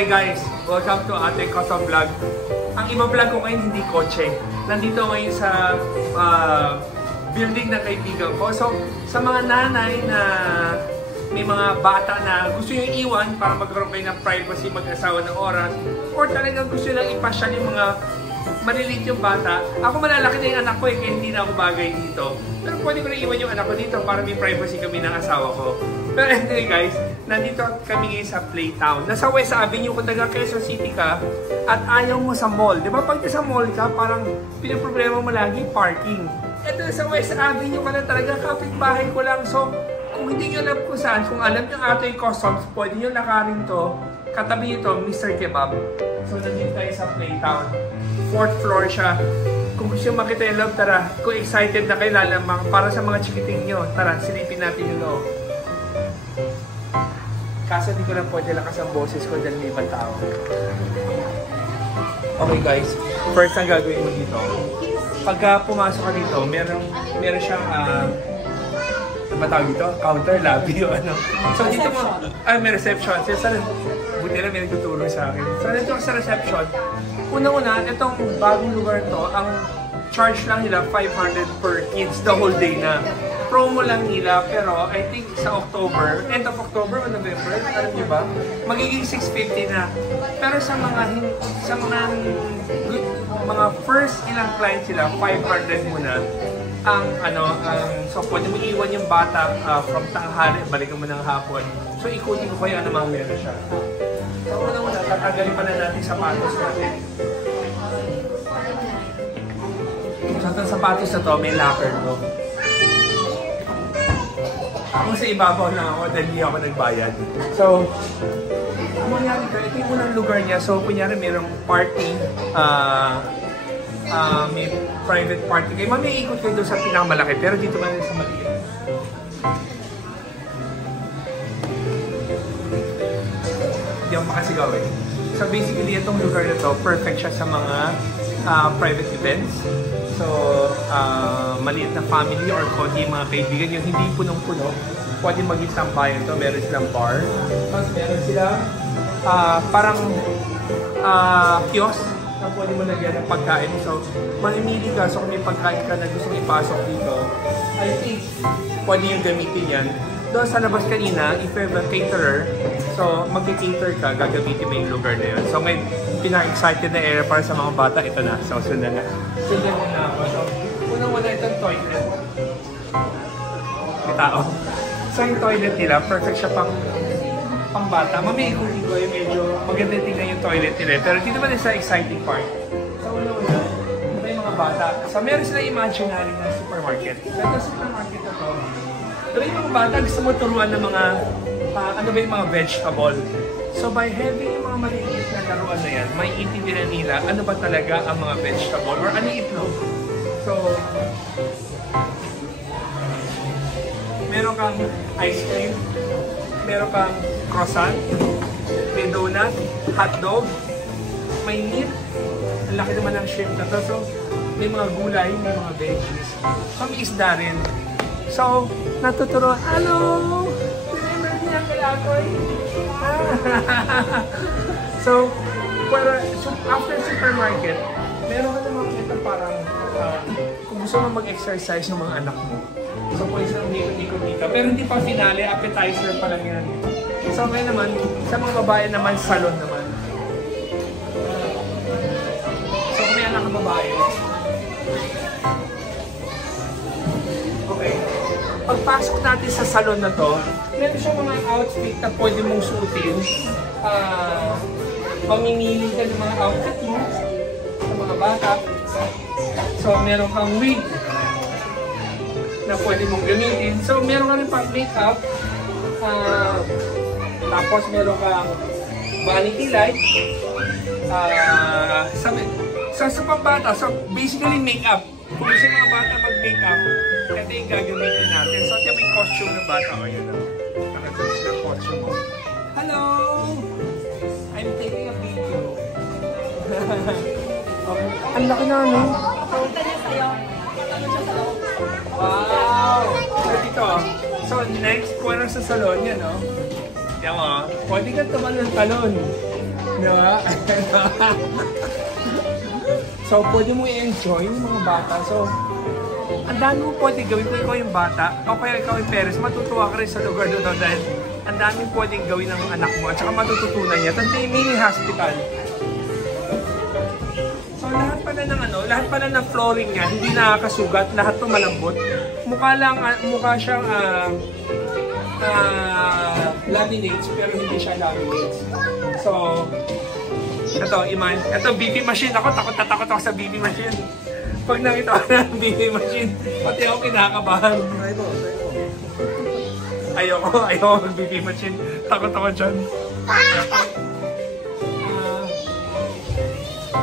Hey guys, welcome to ating Custom Vlog. Ang iba-vlog ko ngayon hindi kotse. Nandito ngayon sa building ng kaibigan ko. So, sa mga nanay na may mga bata na gusto nyo iwan para magkaroon kayo ng privacy, mag-asawa ng oras, or talagang gusto nyo lang ipasyal yung mga maliliit yung bata. Ako malalaki na yung anak ko kaya hindi na ako bagay dito. Pero pwede ko na iwan yung anak ko dito para may privacy kami ng asawa ko. Pero anyway guys, nandito kami ngayon sa Playtown. Nasa West Avenue kung taga Quezon City ka at ayaw mo sa mall. Di ba pag sa mall ka, parang pinaproblema mo lagi parking. Ito sa West Avenue ka na talaga, kapitbahay ko lang. So, kung hindi nyo alam kung saan, kung alam nyo ating customs, pwede nyo lakarin to. Katabi nyo to, Mr. Kebab. So, nandito tayo sa Playtown. 4th floor siya. Kung gusto nyo makita yung loob, tara. Kung excited na kayo lalamang para sa mga chikiting nyo, tara, silipin natin yung loob. Kaso hindi ko lang pwede lakas ang boses ko dahil may ibang tao. Okay guys, first ang gagawin mo dito. Pagka pumasok ka dito, meron siyang ano ba tawag dito? Counter, lobby o ano. So dito mo, may reception. So, buti na may nagtuturo sa akin. So dito sa reception, unang-una, itong bagong lugar to, ang charge lang nila 500 per kids the whole day na. Promo lang nila, pero I think sa October, end of October o November, alam niyo ba? Magiging 650 na. Pero sa mga first ilang clients sila, 500 muna. So pwede mo iwan yung bata from tanghali, balikan mo ng hapon. So ikutin ko kayo ano mang meron siya. So una-una, tatanggalin pa na natin sapatos natin. So itong sapatos na to, may locker to. Ako sa ibabaw na ako dahil hindi ako nagbayad. So, kunyari ka, ito yung unang lugar niya. So, kunyari mayroong party, may private party kayo. May ikot kayo doon sa pinakamalaki, pero dito man sa maliit. Hindi ako makasigaw eh. So, basically, itong lugar na to, perfect siya sa mga private events. So, maliit na family or konti mga kaibigan, yung hindi punong-puno, pwede maging sampayan to. Meron silang bar. Tapos meron silang parang kiosk na pwede mo lagyan ng pagkain. So, mamimili ka. So, kung may pagkain ka na gustong ipasok dito, I think pwede yung gamitin yan. Doon sa labas kanina, if you have a caterer, so mag-cater ka, gagamitin mo yung lugar na yun. So ngayon, pinaka-excited na area para sa mga bata, ito na. So sundan na. Sundan mo na ako. So, unang-una itong toilet. May tao. So yung toilet nila, perfect siya pang bata. Mamaya ikutin ko yung medyo maganda tingnan yung toilet nila. Pero dito ba sa exciting part? So unang-una, ito yung mga bata. So meron sila imaginary na supermarket. Ito supermarket na to. Pero yung mga bata, gusto mo turuan ng mga, ano ba yung mga vegetable. So by having yung mga maliit na laruan na yan, may intindihan nila ano ba talaga ang mga vegetable or ano itlog. So, meron kang ice cream, meron kang croissant, may donut, hotdog, may meat, ang laki naman ng shrimp na to. So, may mga gulay, may mga veggies. So, may isda rin. So, natuturuan, hello! Remember niya kay Akoy? So, after supermarket, meron ka naman ito parang kung gusto mo mag-exercise ng mga anak mo. So, pwede silang ikot-ikot dito. Pero hindi pa finale, appetizer pa lang yan. So, ngayon naman, sa mga babae naman, salon naman. So, kung may anak ka babae, okay. Pagpasok natin sa salon na to, meron siyang mga outfit na pwede mong suotin. Mamimili ka ng mga outfit mo sa mga bata. So, meron kang wig na pwede mong gamitin. So, meron ka rin pang makeup. Tapos, meron kang vanity light. Sa pambata, so basically makeup. Kung gusto mga bata mag-makeup, ito yung gagamitin natin. So, ito may costume ng bata. O, yun lang. Nakagawin sila costume mo. Hello! I'm taking a video. Okay. Ang laki na, no? Punta niya sa'yo. Ano siya sa loob? Wow! So, dito. So, next, puwera sa salon yan, no? Yan mo, pwede ka tumalon-talon. Diba? So, pwede mo i-enjoy yung mga bata. So, ang dami mo pwede gawin kung ikaw yung bata o kaya ikaw yung parents, matutuwa ka rin sa lugar doon dahil ang daming pwedeng gawin ng anak mo at saka matututunan niya. Tapos may mini hospital. So, lahat pala ng flooring niya, hindi nakakasugat, lahat to malambot. Mukha siyang laminates, pero hindi siya laminates. So, ito BB machine. Ako, takot ako sa BB machine. Pag nakita ko ng BB machine, pati ako kinakabahan. Ayoko ng BB machine. Takot ako dyan.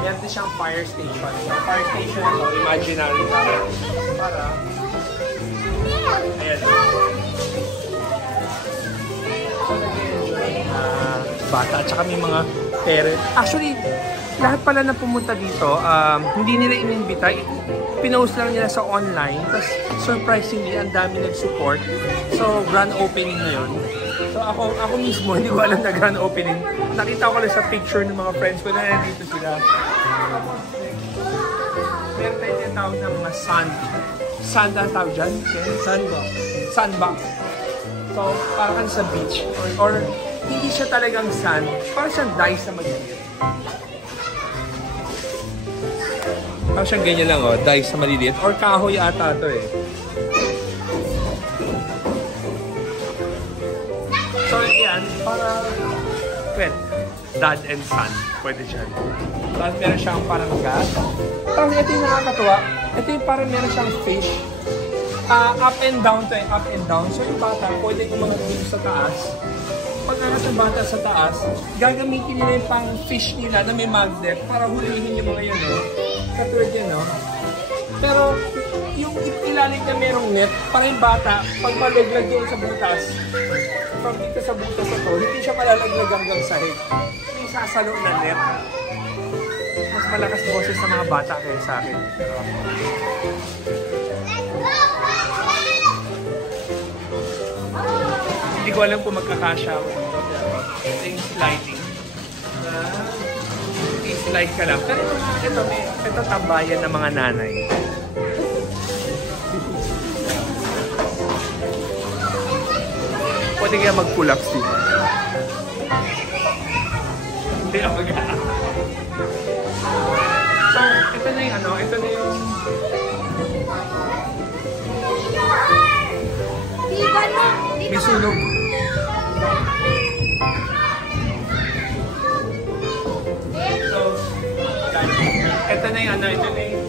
Yan din siyang fire station. Yung fire station ito, imaginary. Para, ayan. So, nag-enjoy bata at saka may mga parents. Actually, lahat pala na pumunta dito, hindi nila inimbita. Pinost lang nila sa online. Tapos, surprisingly, ang dami nag-support. So, grand opening ngayon. So, ako mismo, hindi ko alam na grand opening. Nakita ko lang sa picture ng mga friends ko na nandito sila. Meron tayo tinatawag ng mga sand ang tawag dyan? Sandbox. So, parang sa beach. Or hindi siya talagang sand. Parang siyang dice na maliliit. Parang siyang ganyan lang, dice na maliliit. Or kahoy ata ito eh. So, yan. Parang dad and son. Pwede dyan. Tapos meron siyang parang gas. Tapos ito yung nakakatuwa. Ito yung parang meron siyang fish. Up and down to up and down. So yung bata, pwede umangat dito sa taas. Pag angat yung bata sa taas, gagamitin nila yung pang fish nila na may magnet para hulihin yung mga yun, no? Katulad yan, no? Pero yung ilalim na merong net, para yung bata, pag malaglag doon sa butas, from dito sa butas na to, hindi siya malalaglag hanggang sahig. Yung sasalo na net. Mas malakas boses sa mga bata kaya sa akin. Hindi ko alam kung magkakasya ako. Ito yung sliding. I-slide ka lang. Pero ito tambayan ng mga nanay. Pwede kaya mag-pull-ups dito. Hindi ako mag-aak. So, ito na yung ito na yung... May sunog. So, ito na yung ito na yung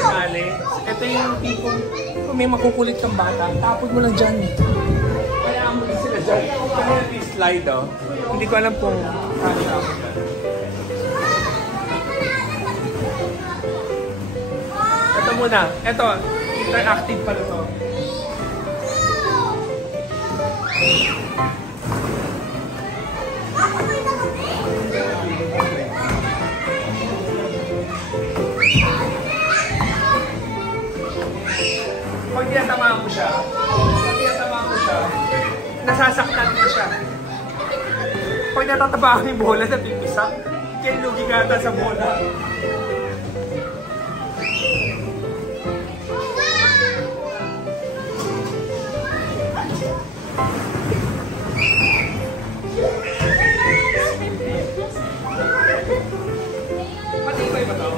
sali. Ito yung tipong kung may makukulit kang bata, tapod mo lang dyan. Kaya mo na sila dyan. Kaya yung slide, Hindi ko alam kung kaya ako dyan. Ito muna. Ito, interactive pala ito. Pag tinatamaan mo siya, nasasaktan mo siya. Pag natatamaan yung bola, napipisak. Kaya lugi ka ata sa bola. Matibay ba ito?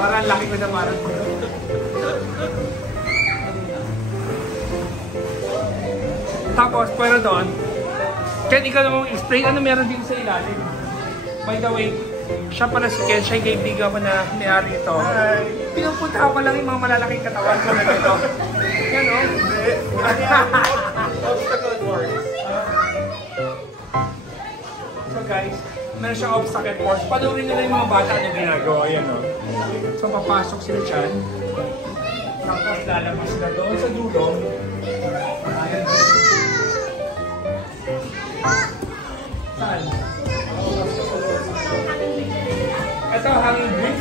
Parang laki ko na parang tapos, pero doon, Ken, ikaw naman explain ano meron din sa ilalim. By the way, siya pala si Ken, siya yung kaibigan ko na may-ari ito. Pinupunta ko lang yung mga malalaking katawan ko na dito. Yan o. Obstacle course. So guys, meron siyang obstacle course. Panoorin nila yung mga bata na ginagawa. Yan o. So papasok sila dyan. Tapos lalabas sila doon sa dulo. Ayan. Saan? Ito, hanging bridge.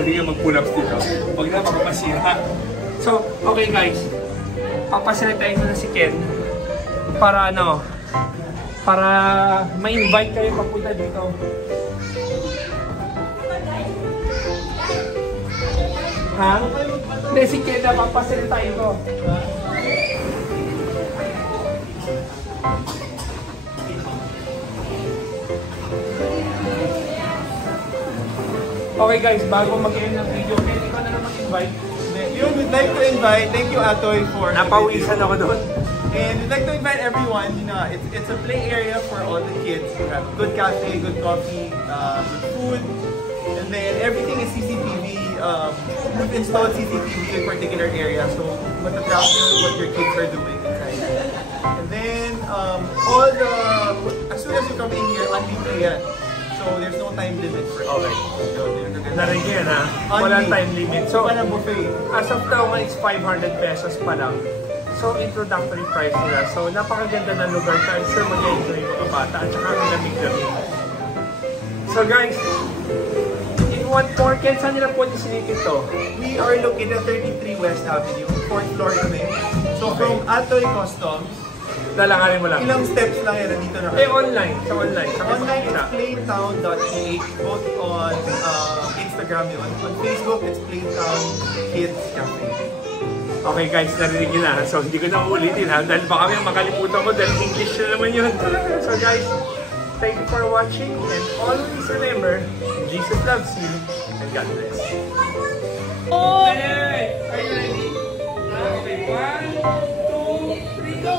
Pwede nga mag-pull-ups dito. Huwag na magpasira. So, okay guys. Papasilitahin ko na si Ken. Para ano, para ma-invite kayo papunta dito. Ha? Hindi, si Ken na papasilitahin ko. Okay guys, bago mag-end ng video, Ken, ikaw na naman invite. Yun, we'd like to invite, thank you Atoy for Napawisan ako doon. And we'd like to invite everyone, you know, it's a play area for all the kids. We have good cafe, good coffee, good food, and then everything is CCTV. We've installed CCTV in particular areas, so matatrack what your kids are doing inside. And then, as soon as you come in here, unlimited yan. So there's no time limit for it. Okay. Narinig yan ha? Walang time limit. So, buffet. As of now, it's 500 pesos pa lang. So, introductory price nila. So, napakaganda ng lugar. I'm sure mag-enjoy yung mga bata. At saka ang lamig-lamig. So guys, in one more, Ken, saan nila pwede silipin to? We are located at 33 West Avenue, 4th floor kami. So from Atoy Customs, lalangarin mo lang. ilang steps lang yan, nandito na kami. Online. Sa online. Sa Online, it's playtown.ph, both on Instagram yun. On Facebook, it's Playtown Kids Cafe. Okay guys, narinig nyo na. So hindi ko na uulitin ha. Dahil baka may makalimutan ko dahil English na naman yun. So guys, thank you for watching. And always remember, Jesus loves you. And God bless. Hey! Are you ready? Okay, 1, 2, 3, go!